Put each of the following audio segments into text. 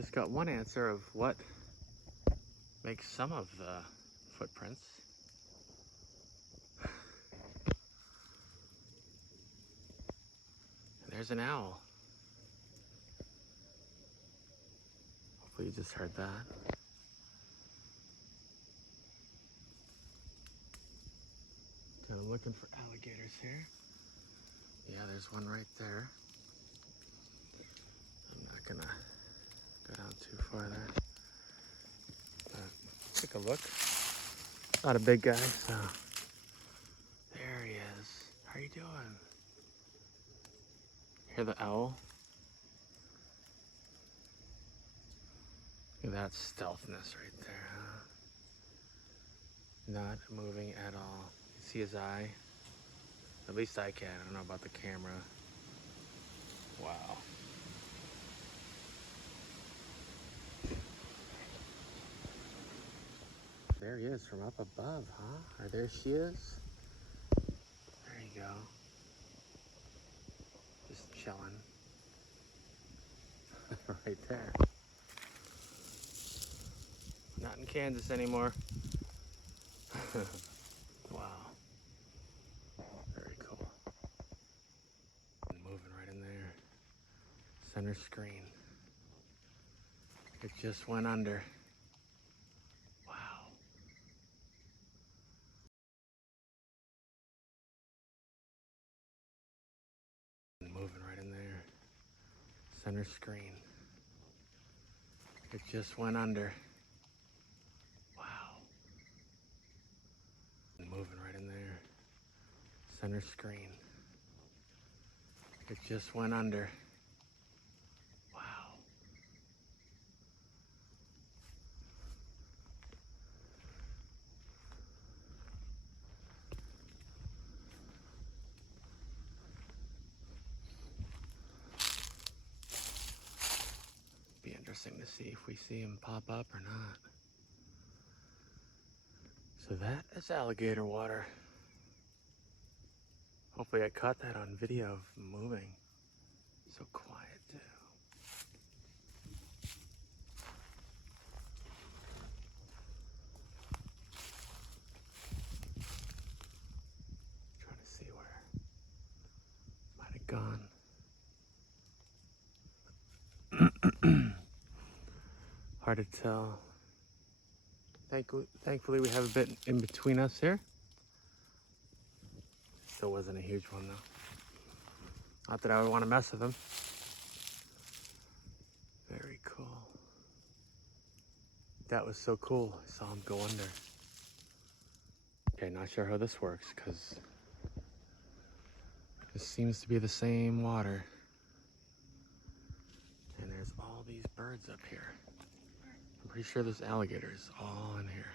just got one answer of what makes some of the footprints. And there's an owl. Hopefully you just heard that. So I'm looking for alligators here. Yeah, there's one right there. I'm not gonna go down too far there. But take a look. Not a big guy, so there he is. How are you doing? Hear the owl? Look at that stealthiness right there, huh? Not moving at all. You see his eye? At least I can. I don't know about the camera. Wow. There he is from up above, huh? Or there she is. There you go. Just chilling. Right there. Not in Kansas anymore. Wow. Very cool. Moving right in there. Center screen. It just went under. Wow. Moving right in there. Center screen. It just went under. Wow. Moving right in there. Center screen. It just went under. Wow. Be interesting to see if we see him pop up or not. So that is alligator water. Hopefully I caught that on video of moving. So quiet too. Trying to see where it might have gone. Hard to tell. Thankfully we have a bit in between us here. Still wasn't a huge one though. Not that I would want to mess with him. Very cool. That was so cool. I saw him go under. Okay, not sure how this works because this seems to be the same water. And there's all these birds up here. I'm pretty sure there's alligators all in here.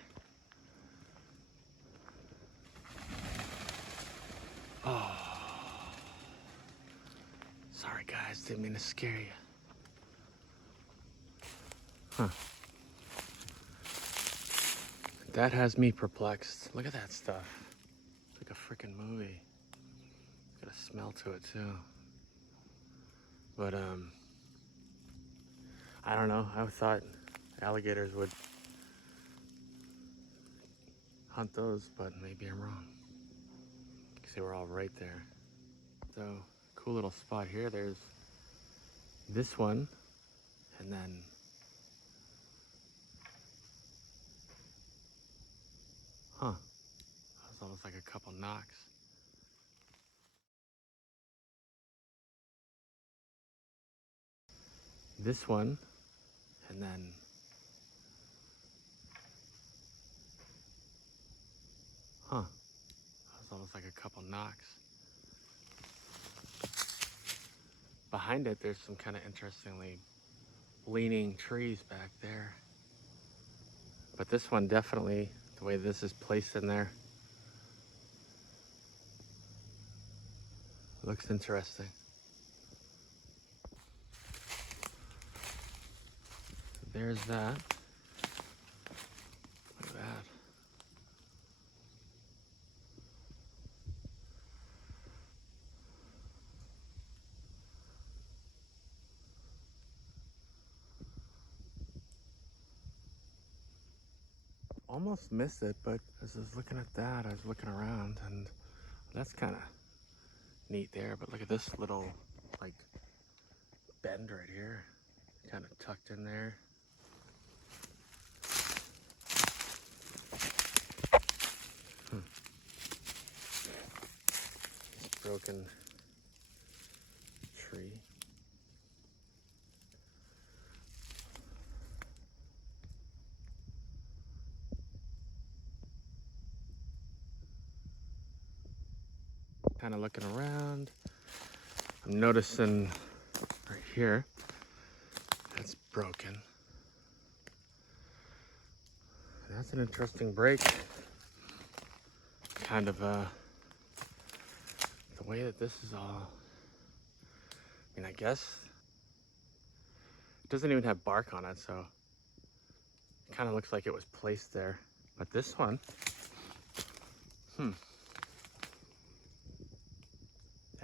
Oh. Sorry guys, didn't mean to scare you. Huh. That has me perplexed. Look at that stuff. It's like a freaking movie. It's got a smell to it too. But I don't know. I thought alligators would hunt those, but maybe I'm wrong. Because they were all right there. So, cool little spot here. There's this one, and then that was almost like a couple knocks. This one, and then that was almost like a couple knocks. Behind it, there's some kind of interestingly leaning trees back there. But this one definitely, the way this is placed in there, looks interesting. There's that. Look at that. almost missed it, but as I was looking at that, I was looking around, and that's kind of neat there. But look at this little, like, bend right here, kind of tucked in there. This broken tree. Kind of looking around. I'm noticing right here, that's broken. That's an interesting break. Kind of the way that this is all, I mean, I guess it doesn't even have bark on it, so it kind of looks like it was placed there. But this one,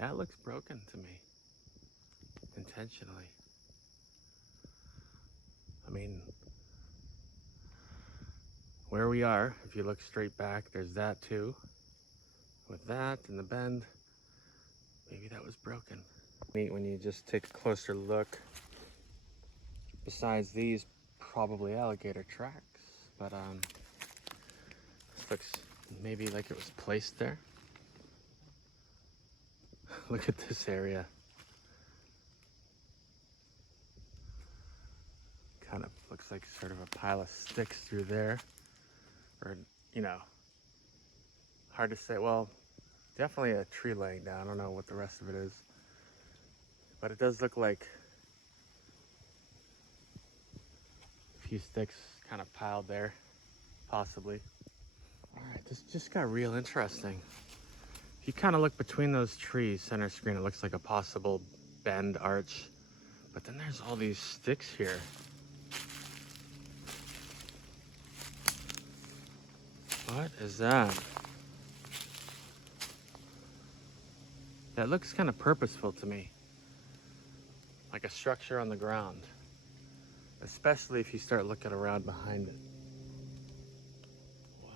that looks broken to me, intentionally. I mean, where we are, if you look straight back, there's that too. With that and the bend, maybe that was broken. Neat when you just take a closer look. Besides these, probably alligator tracks, but this looks maybe like it was placed there. Look at this area. Kind of looks like sort of a pile of sticks through there, or, you know, hard to say. Well, definitely a tree laying down. I don't know what the rest of it is, but it does look like a few sticks kind of piled there, possibly. All right, this just got real interesting. If you kind of look between those trees, center screen, it looks like a possible bend arch, but then there's all these sticks here. What is that? That looks kind of purposeful to me, like a structure on the ground, especially if you start looking around behind it. Wow.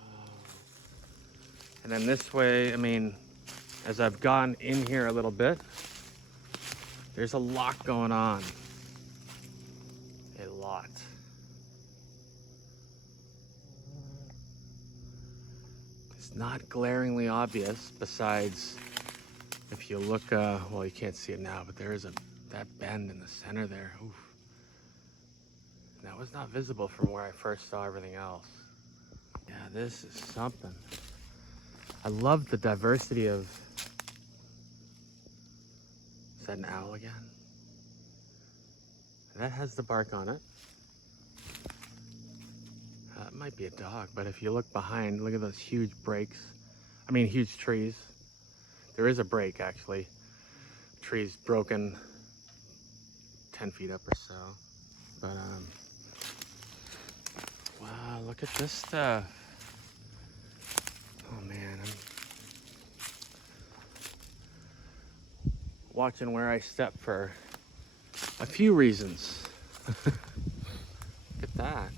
And then this way, I mean, as I've gone in here a little bit, there's a lot going on. A lot. It's not glaringly obvious, besides if you look, well, you can't see it now, but there is that bend in the center there. Oof. That was not visible from where I first saw everything else. Yeah, this is something. I love the diversity of, is that an owl again? That has the bark on it. It might be a dog, but if you look behind, look at those huge breaks. I mean, huge trees. There is a break, actually. Tree's broken 10 feet up or so. But, wow, look at this stuff. Oh, man. I'm watching where I step for a few reasons. Look at that.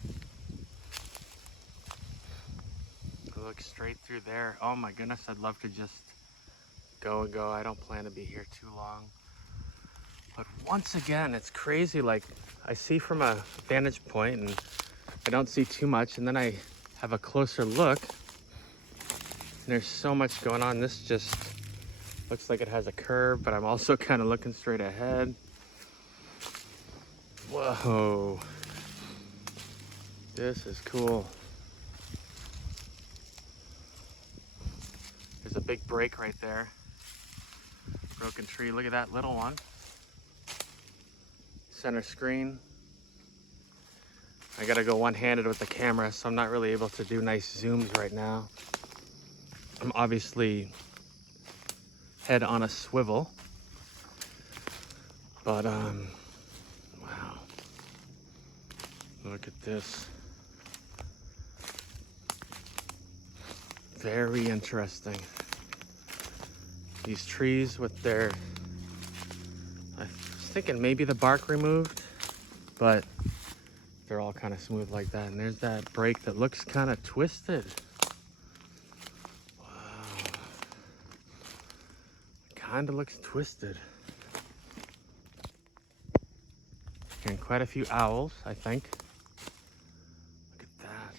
Look straight through there. Oh my goodness, I'd love to just go and go. I don't plan to be here too long. But once again, it's crazy. Like, I see from a vantage point and I don't see too much, and then I have a closer look and there's so much going on. This just looks like it has a curve, but I'm also kind of looking straight ahead. Whoa, this is cool. There's a big break right there. Broken tree, look at that little one. Center screen. I gotta go one-handed with the camera, so I'm not really able to do nice zooms right now. I'm obviously head on a swivel, but wow. Look at this. Very interesting. These trees with their, I was thinking maybe the bark removed, but they're all kind of smooth like that. And there's that break that looks kind of twisted. Wow. Kind of looks twisted. And quite a few owls, I think. Look at that.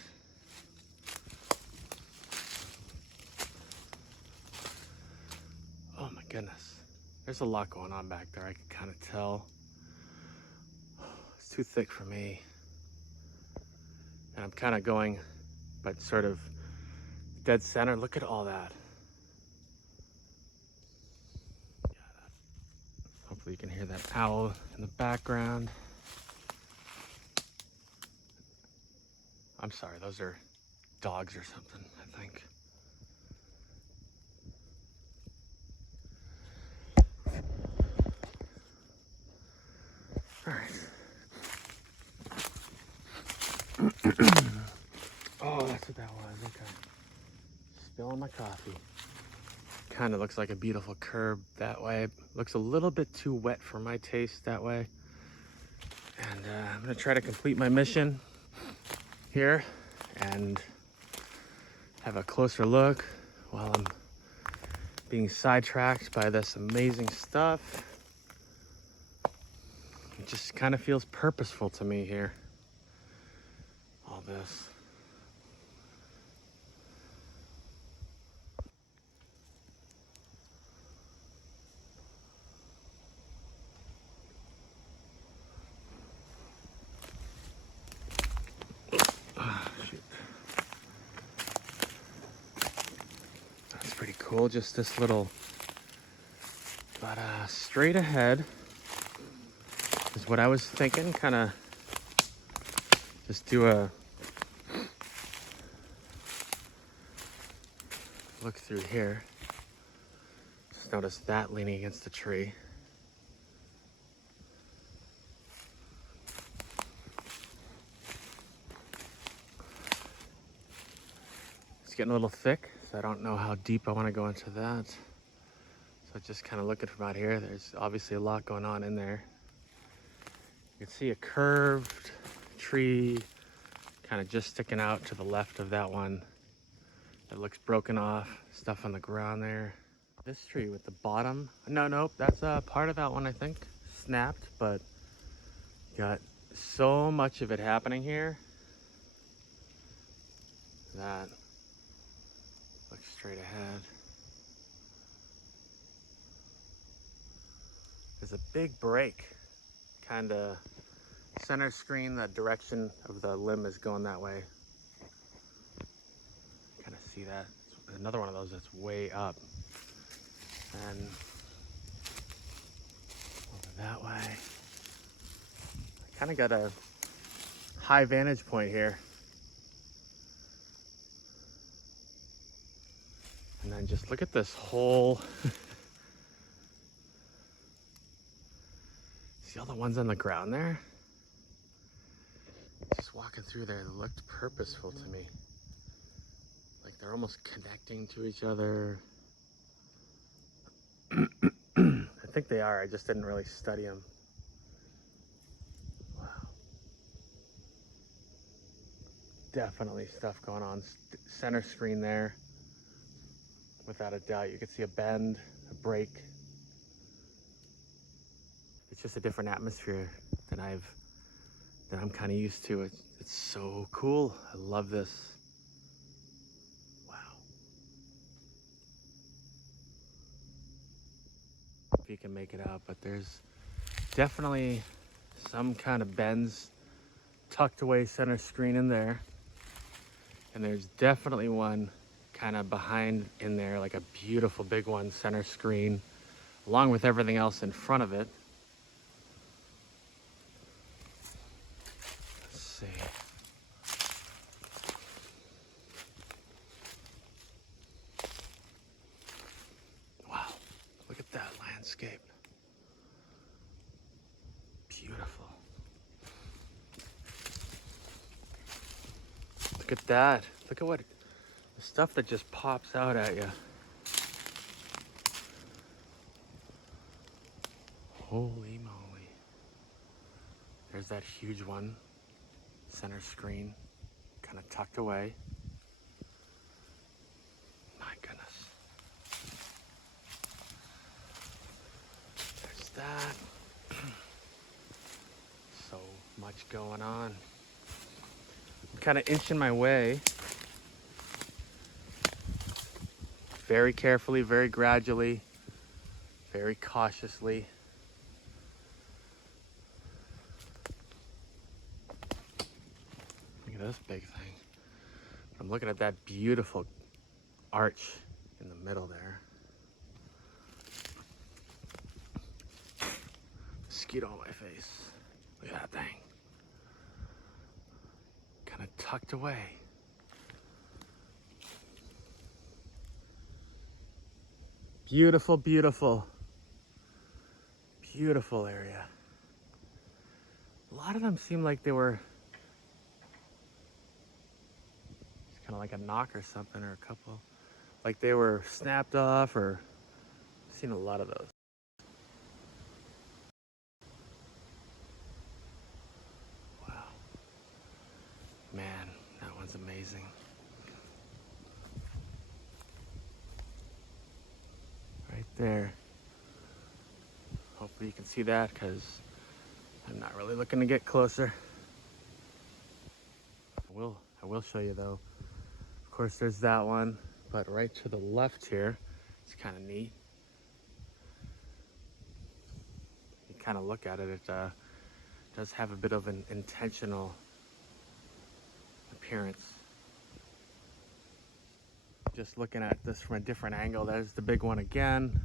Oh my goodness. There's a lot going on back there, I can kind of tell. It's too thick for me. And I'm kind of going, but sort of dead center. Look at all that. Yeah, hopefully you can hear that owl in the background. I'm sorry, those are dogs or something, I think. All right. Oh, that's what that was. Okay. Spilling my coffee. Kind of looks like a beautiful curb that way. Looks a little bit too wet for my taste that way. And I'm gonna try to complete my mission here and have a closer look while I'm being sidetracked by this amazing stuff. It just kind of feels purposeful to me here. All this. That's pretty cool, just this little, but straight ahead is what I was thinking, kind of just do a look through here. Just notice that leaning against the tree. It's getting a little thick, so I don't know how deep I want to go into that. So just kind of looking from out here, there's obviously a lot going on in there. You can see a curved tree kind of just sticking out to the left of that one. It looks broken off, stuff on the ground there. This tree with the bottom, nope, that's a part of that one, I think. Snapped, but got so much of it happening here that looks straight ahead. There's a big break, kind of center screen, the direction of the limb is going that way. Kind of see that. It's another one of those that's way up. And over that way. I kind of got a high vantage point here. And then just look at this whole, see all the ones on the ground there? Just walking through there, they looked purposeful to me. Like they're almost connecting to each other. I think they are, I just didn't really study them. Wow. Definitely stuff going on. Center screen there. Without a doubt, you could see a bend, a break. It's just a different atmosphere than I'm kind of used to. It's so cool. I love this. Wow. If you can make it out, but there's definitely some kind of bends tucked away center screen in there. And there's definitely one kind of behind in there, like a beautiful big one, center screen, along with everything else in front of it. Let's see. Wow, look at that landscape. Beautiful. Look at that. Look at what the stuff that just pops out at you. Holy moly. There's that huge one. Center screen, kind of tucked away. My goodness. There's that. So much going on. I'm kind of inching my way. Very carefully, very gradually, very cautiously. Look at this big thing. I'm looking at that beautiful arch in the middle there. Mosquito on my face. Look at that thing. Kind of tucked away. Beautiful, beautiful, beautiful area. A lot of them seem like they were kind of like a knock or something, or a couple. Like they were snapped off, or I've seen a lot of those. Wow. Man, that one's amazing. Right there. Hopefully you can see that, because I'm not really looking to get closer. I will show you though. Of course there's that one, but right to the left here, it's kind of neat. You kind of look at it, it does have a bit of an intentional appearance. Just looking at this from a different angle, there's the big one again.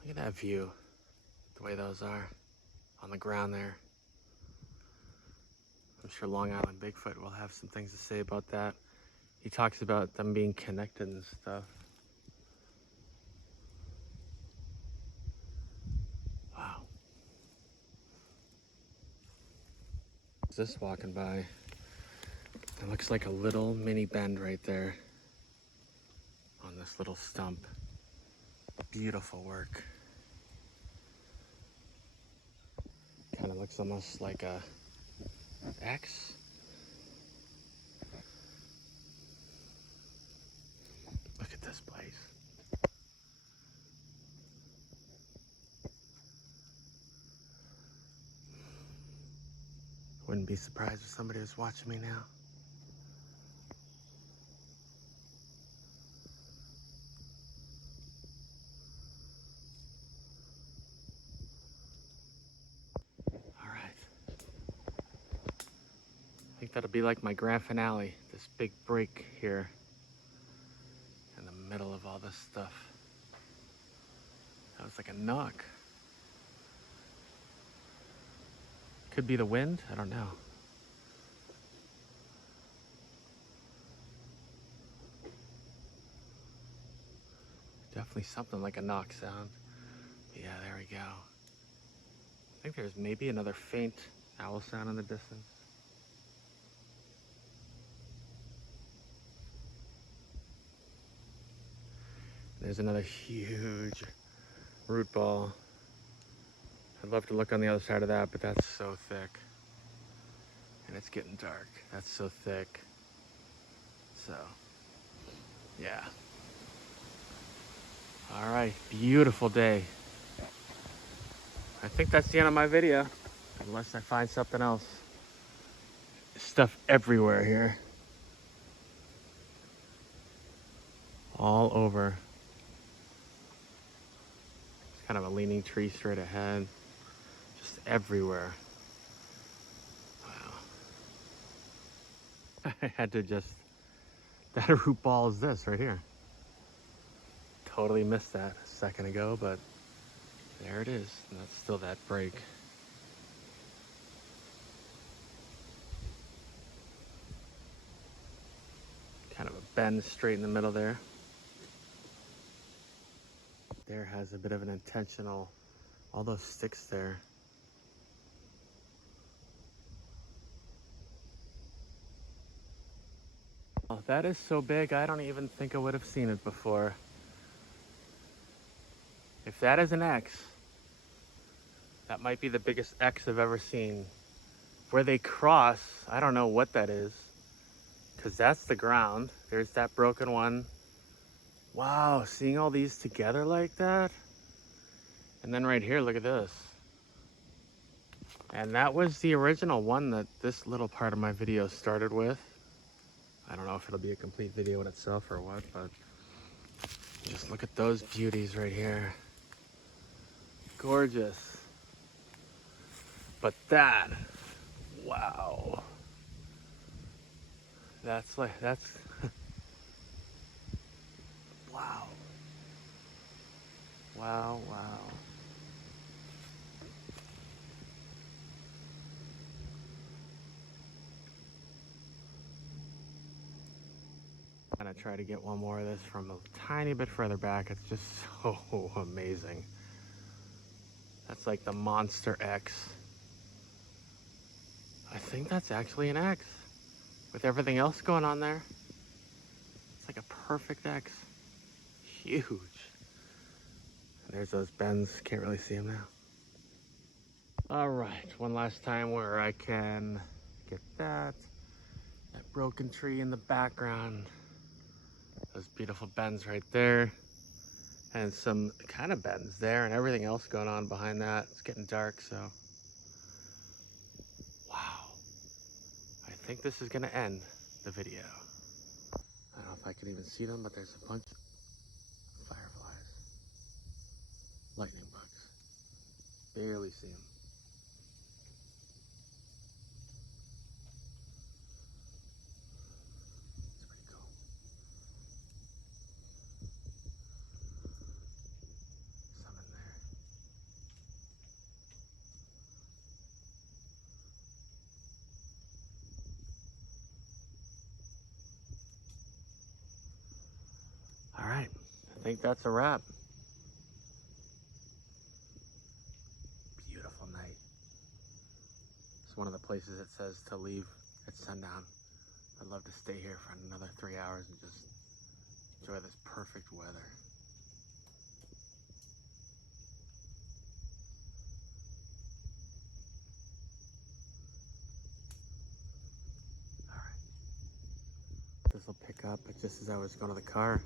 Look at that view, the way those are on the ground there. I'm sure Long Island Bigfoot will have some things to say about that. He talks about them being connected and stuff. Wow. What's this walking by? It looks like a little mini bend right there on this little stump. Beautiful work. Kind of looks almost like a X. Look at this place. Wouldn't be surprised if somebody was watching me now. All right. I think that'll be like my grand finale, this big break here in the middle of all this stuff. That was like a knock. Could be the wind, I don't know. Definitely something like a knock sound. Yeah, there we go. I think there's maybe another faint owl sound in the distance. There's another huge root ball. I'd love to look on the other side of that, but that's so thick. And it's getting dark. That's so thick. So, yeah. All right, beautiful day. I think that's the end of my video, unless I find something else. Stuff everywhere here. All over. It's kind of a leaning tree straight ahead. Just everywhere. Wow. I had to just, that root ball is this right here. Totally missed that a second ago, but there it is. And that's still that break. Kind of a bend straight in the middle there. There has a bit of an intentional, all those sticks there. Oh, that is so big, I don't even think I would have seen it before. If that is an X, that might be the biggest X I've ever seen where they cross, I don't know what that is, because that's the ground. There's that broken one. Wow, seeing all these together like that. And then right here, look at this. And that was the original one that this little part of my video started with. I don't know if it'll be a complete video in itself or what, but just look at those beauties right here. Gorgeous. But that, wow. That's like, that's, wow. Wow, wow. I'm gonna try to get one more of this from a tiny bit further back. It's just so amazing. That's like the Monster X. I think that's actually an X. With everything else going on there, it's like a perfect X. Huge. There's those bends, can't really see them now. All right, one last time where I can get that broken tree in the background. Those beautiful bends right there. And some kind of bends there and everything else going on behind that. It's getting dark, so. Wow. I think this is gonna end the video. I don't know if I can even see them, but there's a bunch of fireflies. Lightning bugs. Barely see them. It's pretty cool. Some in there. All right, I think that's a wrap. Beautiful night. It's one of the places it says to leave at sundown. I'd love to stay here for another 3 hours and just enjoy this perfect weather. All right. This will pick up, but just as I was going to the car,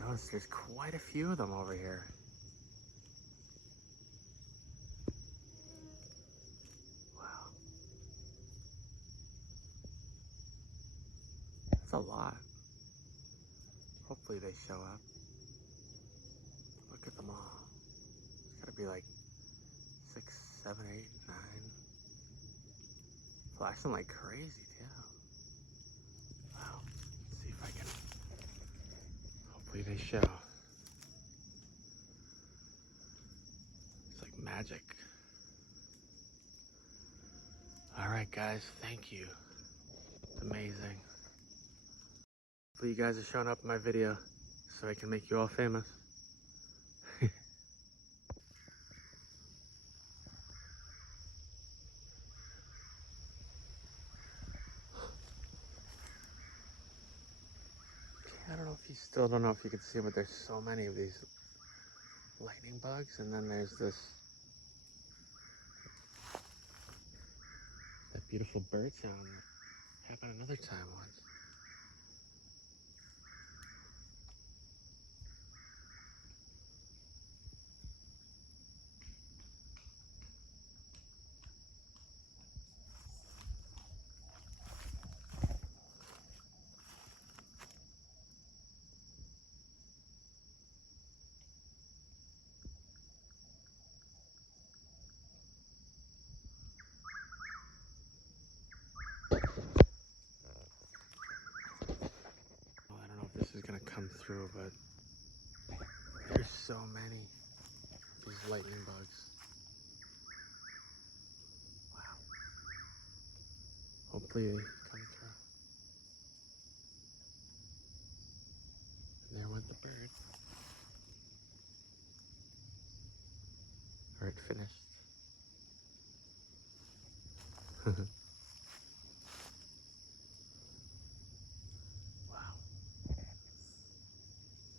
notice there's quite a few of them over here. Wow. That's a lot. Hopefully they show up. Look at them all. It's gotta be like 6, 7, 8, 9. Flashing like crazy too. Wow. Let's see if I can. Hopefully they show. It's like magic. All right, guys. Thank you. It's amazing. Hopefully you guys are showing up in my video so I can make you all famous. I don't know if you still don't know if you can see them, but there's so many of these lightning bugs, and then there's this that beautiful bird sound that happened another time once. Well, I don't know if this is gonna come through, but there's so many of these lightning bugs. Wow. Hopefully they come through. And there went the bird. Or it finished. Wow.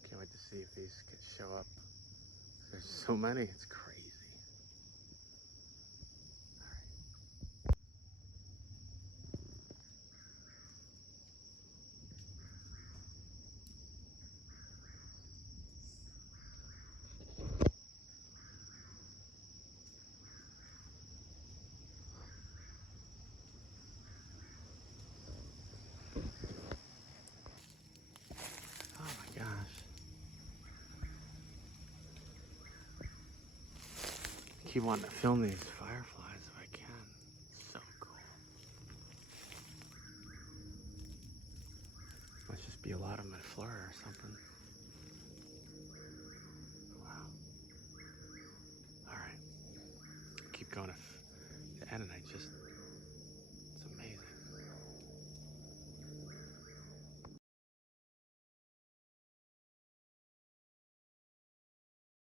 Can't wait to see if these could show up. There's so many, it's crazy. keep wanting to film these fireflies if I can. So cool. Must just be a lot of them at Fleur or something. Wow. All right. Keep going to the end, and I just